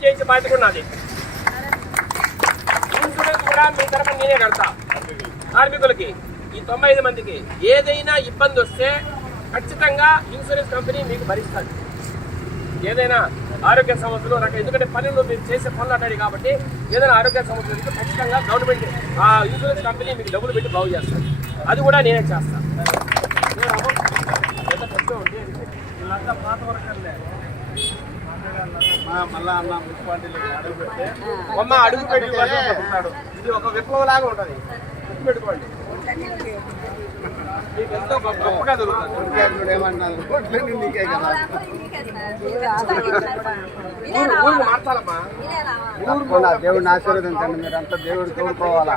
Claim చేసే బాధ్యత insurance కూడా మీ తరఫున నేనే కడతా. కార్మికులకి ఈ తొంభై ఐదు మందికి ఏదైనా ఇబ్బంది వస్తే ఖచ్చితంగా ఇన్సూరెన్స్ కంపెనీ మీకు భరిస్తుంది. ఏదైనా ఆరోగ్య సమస్యలు రక ఎందుకంటే పనులు మీరు చేసే పనులు అన్నాడు కాబట్టి ఏదైనా ఆరోగ్య సమస్యలు ఉంటే ఖచ్చితంగా గవర్నమెంట్ ఆ ఇన్సూరెన్స్ కంపెనీ మీకు డబ్బులు పెట్టి బాగు చేస్తాను అది కూడా నేనే చేస్తాను ఎంత కష్టం ఉంటే వీళ్ళంతా పాత వర్కర్లే. మళ్ళా అన్న మున్సిపాలిటీలో అడుగు పెడితే అమ్మ అడుగు పెడితే ఇది ఒక విప్లవం లాగా ఉంటుంది పెట్టుకోండి. దేవుడిని ఆశీర్వదించండి. మీరంతా దేవుడు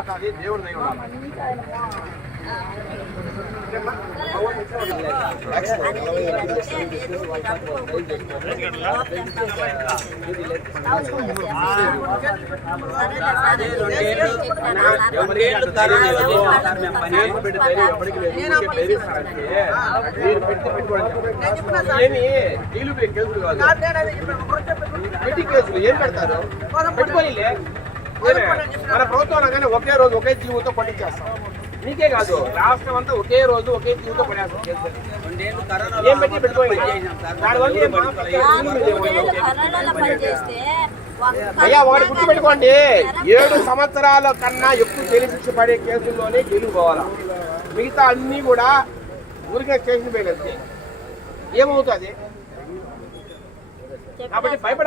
అది దేవుడి ఏం పెడతారు? పెట్టుకోనిలే. మన ప్రభుత్వం అనగానే ఒకే రోజు ఒకే జీవుతో పట్టించేస్తాం. నీకే కాదు. రాష్ట్రం అంతా ఒకే రోజు ఒకే జీవుతో పడేస్తాం కేసులు. ఏం పెట్టి పెట్టుకోండి అయ్యా ఒకటి గుర్తు పెట్టుకోండి ఏడు సంవత్సరాల కన్నా ఎక్కువ జైలు శిక్ష పడే కేసుల్లోనే జైలు పోవాలా? మిగతా అన్ని కూడా ఊరికే స్టేషన్ పోయినది ఏమవుతుంది? కాబట్టి భయపడ